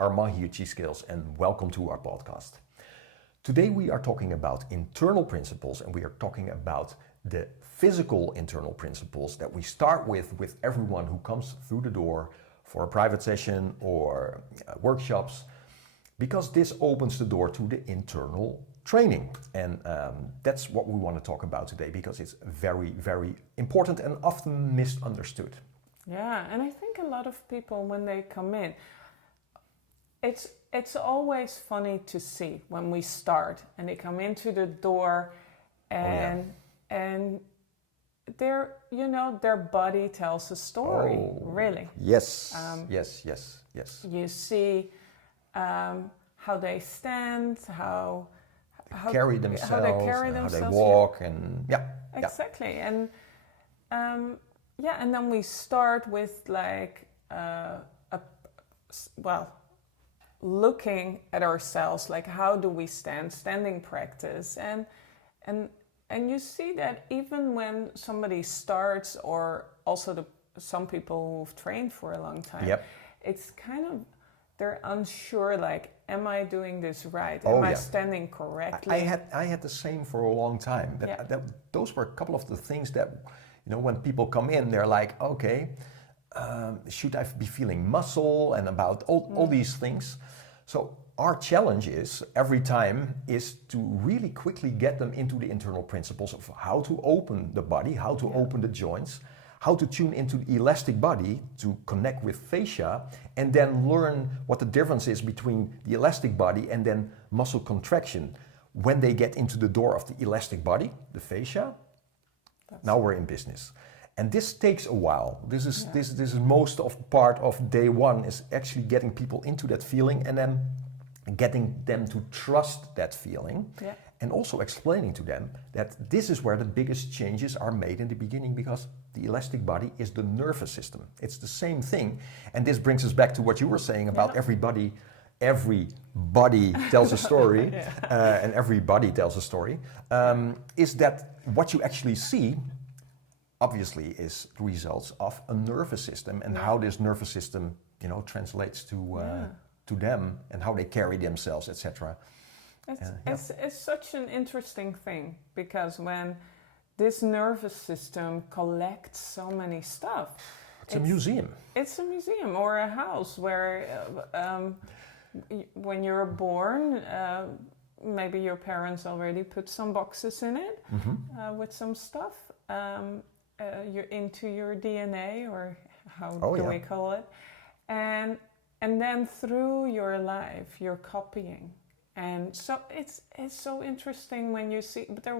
Armand here, Chi Skills, and welcome to our podcast. Today we are talking about internal principles, and we are talking about the physical internal principles that we start with everyone who comes through the door for a private session or workshops, because this opens the door to the internal training. And that's what we want to talk about today, because it's very, very important and often misunderstood. Yeah, and I think a lot of people, when they come in, it's always funny to see when we start and they come into the door and their body tells a story, really. Yes, yes. You see how they stand, how they carry themselves, how they walk, and exactly. And and then we start with looking at ourselves, like how do we stand, standing practice, and you see that even when somebody starts, or also some people who've trained for a long time, it's kind of, they're unsure, like, am I doing this right? Am I standing correctly? I had the same for a long time. Those were a couple of the things that, when people come in, they're like, okay, should I be feeling muscle, and about all these things. So our challenge is, every time, is to really quickly get them into the internal principles of how to open the body, how to open the joints, how to tune into the elastic body to connect with fascia, and then learn what the difference is between the elastic body and then muscle contraction. When they get into the door of the elastic body, the fascia, now we're in business. And this takes a while. This is most of part of day one, is actually getting people into that feeling and then getting them to trust that feeling, and also explaining to them that this is where the biggest changes are made in the beginning, because the elastic body is the nervous system. It's the same thing. And this brings us back to what you were saying about every body tells a story, and everybody tells a story, is that what you actually see, obviously, is the results of a nervous system, and how this nervous system, translates to them, and how they carry themselves, etc. It's such an interesting thing, because when this nervous system collects so many stuff, it's a museum. It's a museum, or a house where when you're born, maybe your parents already put some boxes in it with some stuff. You're into your DNA, or how do we call it, and then through your life you're copying, and so it's so interesting when you see. But there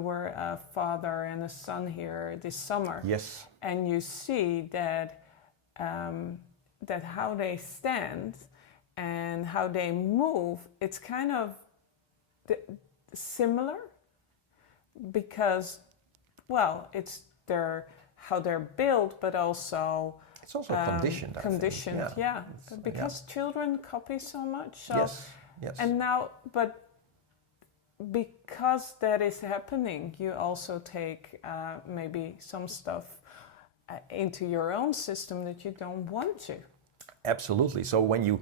were a father and a son here this summer. Yes, and you see that how they stand and how they move, it's kind of similar, because, well, it's how they're built, but also it's also conditioned. Conditioned, because children copy so much. So, yes. And now, but because that is happening, you also take maybe some stuff into your own system that you don't want to. Absolutely. So when you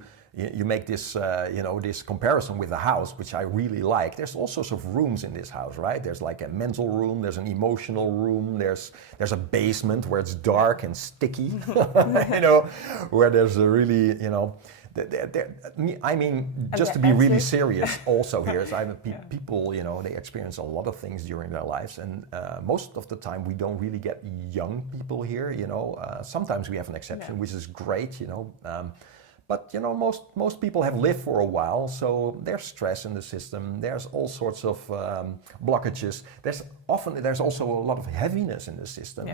make this, this comparison with a house, which I really like. There's all sorts of rooms in this house, right? There's like a mental room, there's an emotional room, there's a basement where it's dark and sticky, where there's a really, just to be really serious also here, is people, they experience a lot of things during their lives, and most of the time we don't really get young people here, sometimes we have an exception, which is great, but most people have lived for a while, so there's stress in the system. There's all sorts of blockages. There's also a lot of heaviness in the system,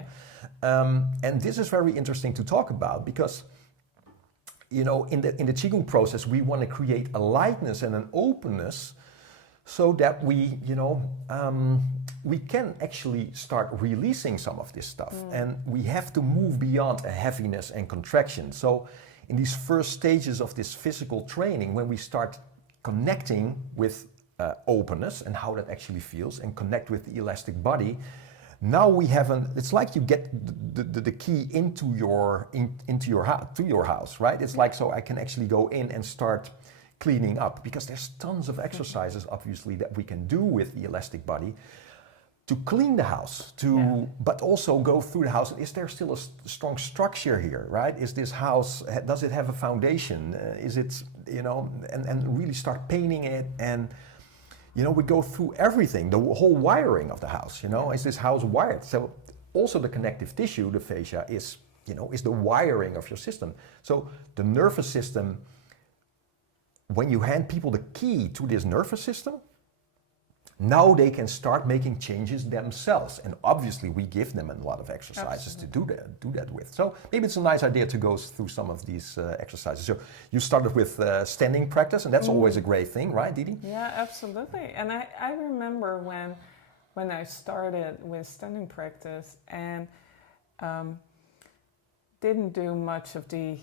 and this is very interesting to talk about, because in the Qigong process we want to create a lightness and an openness, so that we can actually start releasing some of this stuff, and we have to move beyond a heaviness and contraction. So in these first stages of this physical training, when we start connecting with openness and how that actually feels, and connect with the elastic body, now we have it's like you get the key into your house, right? It's like, so I can actually go in and start cleaning up, because there's tons of exercises obviously that we can do with the elastic body to clean the house, but also go through the house. Is there still a strong structure here, right? Is this house, does it have a foundation? Is it, and really start painting it, and we go through everything, the whole wiring of the house, is this house wired? So also the connective tissue, the fascia, is the wiring of your system. So the nervous system, when you hand people the key to this nervous system, now they can start making changes themselves. And obviously we give them a lot of exercises to do that with. So maybe it's a nice idea to go through some of these exercises. So you started with standing practice, and that's always a great thing, right, Didi? Yeah, absolutely. And I remember when I started with standing practice and didn't do much of the,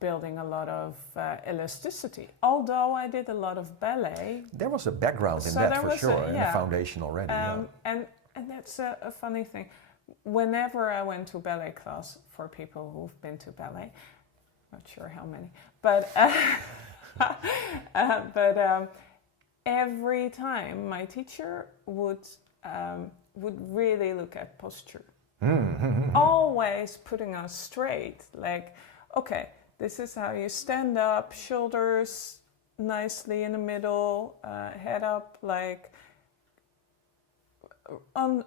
building a lot of elasticity. Although I did a lot of ballet. There was a background in that for sure, in the foundation already. And that's a funny thing. Whenever I went to ballet class, for people who've been to ballet, not sure how many, but every time my teacher would really look at posture. Always putting us straight, like, okay, this is how you stand up, shoulders nicely in the middle, head up, like on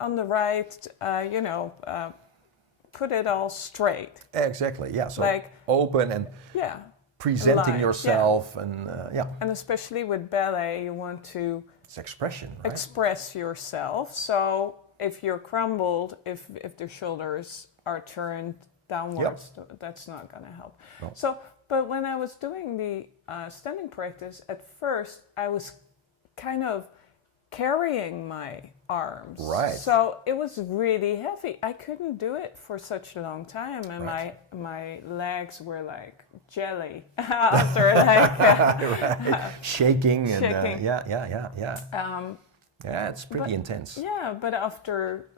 the right, put it all straight. Exactly, yeah. So like open and presenting yourself, and And especially with ballet, you want to... It's expression, right? Express yourself. So if you're crumbled, if the shoulders are turned downwards, that's not going to help. No. So, but when I was doing the standing practice, at first I was kind of carrying my arms. Right. So it was really heavy. I couldn't do it for such a long time, and my legs were like jelly after like shaking. And it's pretty intense. Yeah, but after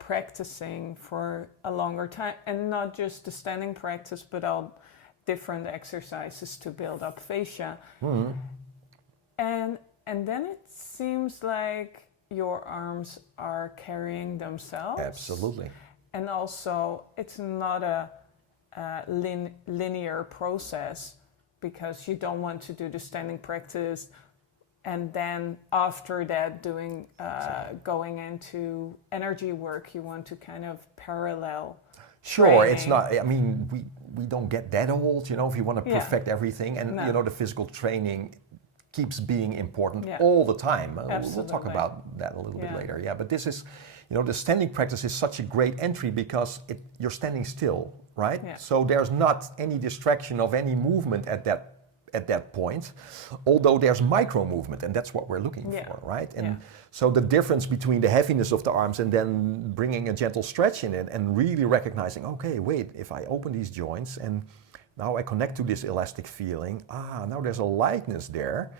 practicing for a longer time, and not just the standing practice, but all different exercises to build up fascia. Mm-hmm. And then it seems like your arms are carrying themselves. Absolutely. And also, it's not a linear process, because you don't want to do the standing practice and then after that going into energy work. You want to kind of parallel. Sure, training. It's not, I mean, we don't get that old, if you want to perfect everything. And, the physical training keeps being important all the time. We'll talk about that a little bit later. Yeah, but this is, the standing practice is such a great entry, because you're standing still, right? Yeah. So there's not any distraction of any movement at that point, although there's micro movement, and that's what we're looking for, right? And so the difference between the heaviness of the arms and then bringing a gentle stretch in it, and really recognizing, okay, wait, if I open these joints and now I connect to this elastic feeling, now there's a lightness there,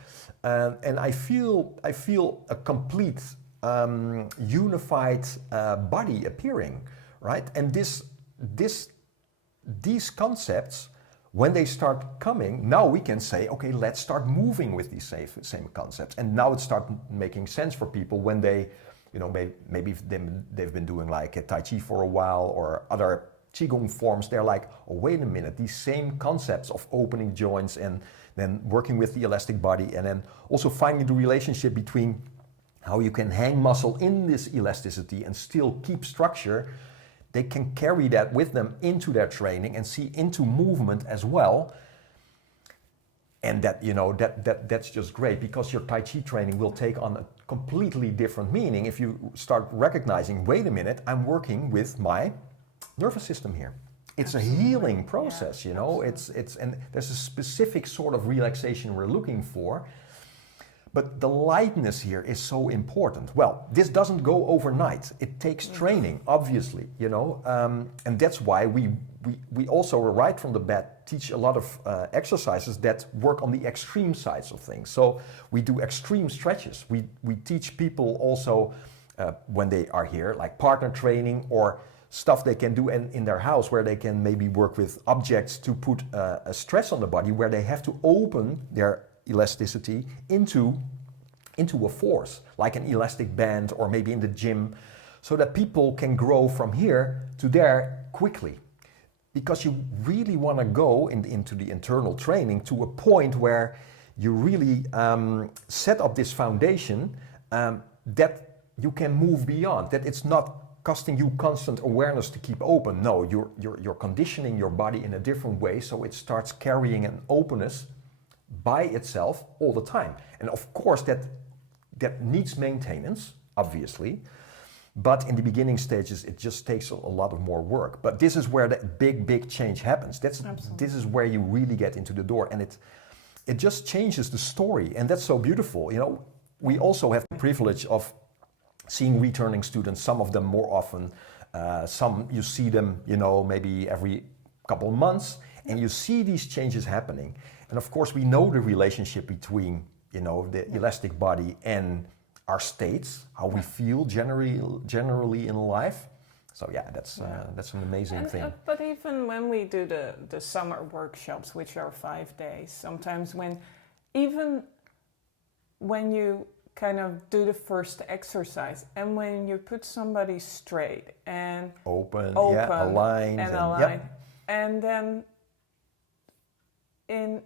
and I feel a complete unified body appearing, right? And these concepts, when they start coming, now we can say, okay, let's start moving with these same concepts. And now it starts making sense for people when they, maybe they've been doing like a Tai Chi for a while, or other Qigong forms. They're like, oh, wait a minute, these same concepts of opening joints and then working with the elastic body, and then also finding the relationship between how you can hang muscle in this elasticity and still keep structure. They can carry that with them into their training and see into movement as well. And that's just great, because your Tai Chi training will take on a completely different meaning if you start recognizing, wait a minute, I'm working with my nervous system here. It's Absolutely. A healing process, it's and there's a specific sort of relaxation we're looking for. But the lightness here is so important. Well, this doesn't go overnight. It takes training, obviously, and that's why we also, right from the bat, teach a lot of exercises that work on the extreme sides of things. So we do extreme stretches. We teach people also when they are here, like partner training or stuff they can do in their house where they can maybe work with objects to put a stress on the body, where they have to open their elasticity into a force, like an elastic band or maybe in the gym, so that people can grow from here to there quickly. Because you really want to go into the internal training to a point where you really set up this foundation that you can move beyond, that it's not costing you constant awareness to keep open. No, you're conditioning your body in a different way, so it starts carrying an openness by itself all the time. And of course that needs maintenance, obviously, but in the beginning stages it just takes a lot of more work. But this is where the big change happens. This is where you really get into the door, and it just changes the story, and that's so beautiful. You know, we also have the privilege of seeing returning students, some of them more often, some you see them, you know, maybe every couple of months, and you see these changes happening. And of course we know the relationship between, you know, the elastic body and our states, how we feel generally in life. So yeah, that's an amazing thing. But even when we do the summer workshops, which are 5 days, sometimes even when you kind of do the first exercise, and when you put somebody straight and open yeah, aligned, and then in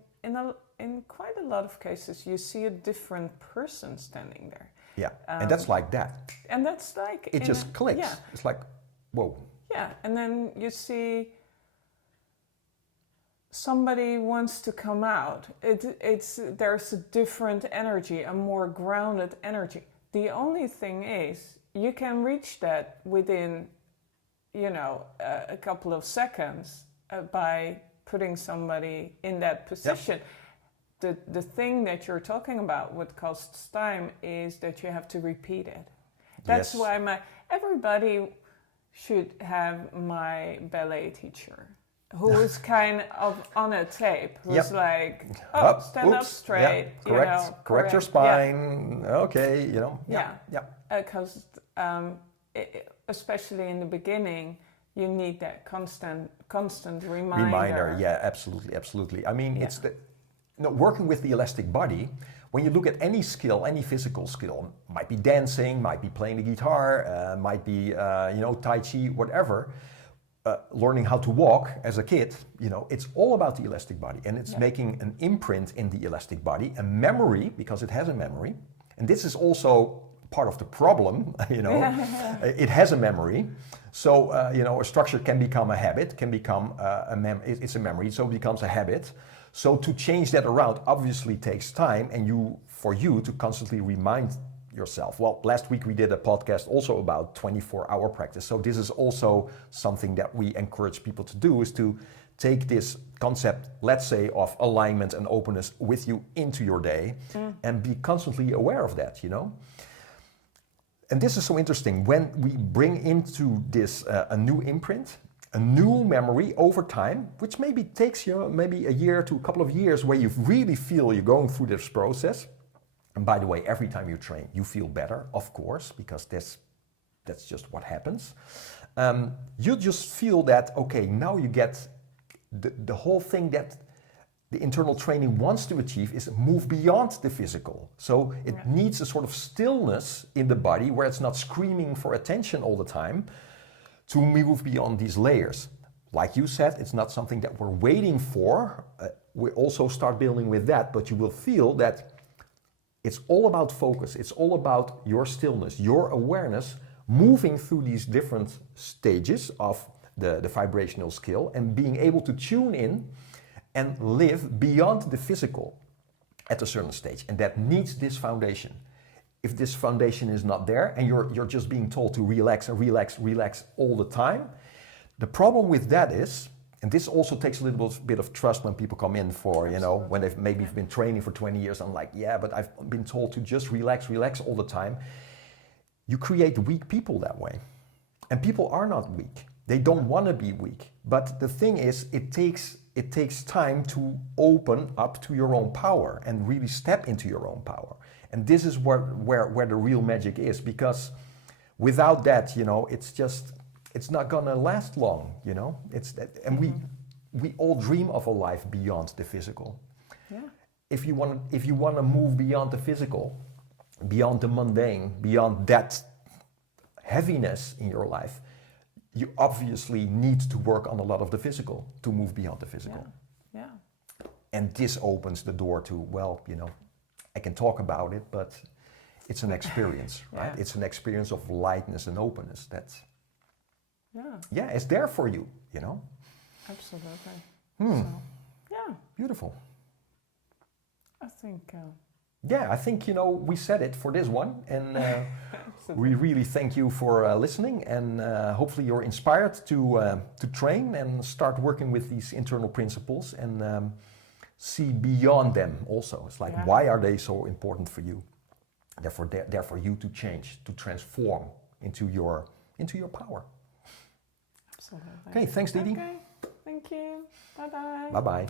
quite a lot of cases you see a different person standing there. Yeah, and that's like that. And that's like it just clicks. Yeah. It's like, whoa. Yeah, and then you see somebody wants to come out. There's a different energy, a more grounded energy. The only thing is, you can reach that within, you know, a couple of seconds by putting somebody in that position. Yep. The thing that you're talking about, what costs time, is that you have to repeat it. That's why everybody should have my ballet teacher, who is kind of on a tape, who's like, stand up straight, correct your spine, okay, you know. Because especially in the beginning, you need that constant reminder. Yeah, absolutely. I mean, it's working with the elastic body. When you look at any skill, any physical skill, might be dancing, might be playing the guitar, might be Tai Chi, whatever. Learning how to walk as a kid, you know, it's all about the elastic body, and it's making an imprint in the elastic body, a memory, because it has a memory. And this is also part of the problem, you know. It has a memory. So, a structure can become a habit, can become it's a memory, so it becomes a habit. So to change that around obviously takes time, and for you to constantly remind yourself. Well, last week we did a podcast also about 24-hour practice. So this is also something that we encourage people to do, is to take this concept, let's say, of alignment and openness with you into your day and be constantly aware of that, you know. And this is so interesting. When we bring into this a new imprint, a new memory over time, which maybe takes you maybe a year to a couple of years, where you really feel you're going through this process. And by the way, every time you train, you feel better, of course, because that's just what happens. You just feel that, okay, now you get the whole thing that the internal training wants to achieve is move beyond the physical. So it needs a sort of stillness in the body where it's not screaming for attention all the time, to move beyond these layers. Like you said, it's not something that we're waiting for. We also start building with that, but you will feel that it's all about focus. It's all about your stillness, your awareness, moving through these different stages of the vibrational skill and being able to tune in and live beyond the physical at a certain stage. And that needs this foundation. If this foundation is not there and you're just being told to relax and relax all the time, the problem with that is, and this also takes a little bit of trust when people come in for, when they've maybe been training for 20 years. I'm like, yeah, but I've been told to just relax all the time. You create weak people that way. And people are not weak. They don't want to be weak. But the thing is, it takes time to open up to your own power and really step into your own power. And this is where the real magic is, because without that, you know, it's not gonna last long, you know. It's that, and we all dream of a life beyond the physical. Yeah. If you want to move beyond the physical, beyond the mundane, beyond that heaviness in your life, you obviously need to work on a lot of the physical to move beyond the physical. Yeah. And this opens the door to, well, you know, I can talk about it, but it's an experience, right? It's an experience of lightness and openness. That's, it's there for you, you know? Absolutely. So, yeah. Beautiful. I think... I think, you know, we said it for this one, and we really thank you for listening, and hopefully you're inspired to train and start working with these internal principles and see beyond them also. It's like, why are they so important for you? Therefore, they're for you to change, to transform into your power. Absolutely. Okay, thanks, Didi. Okay, thank you. Bye-bye. Bye-bye.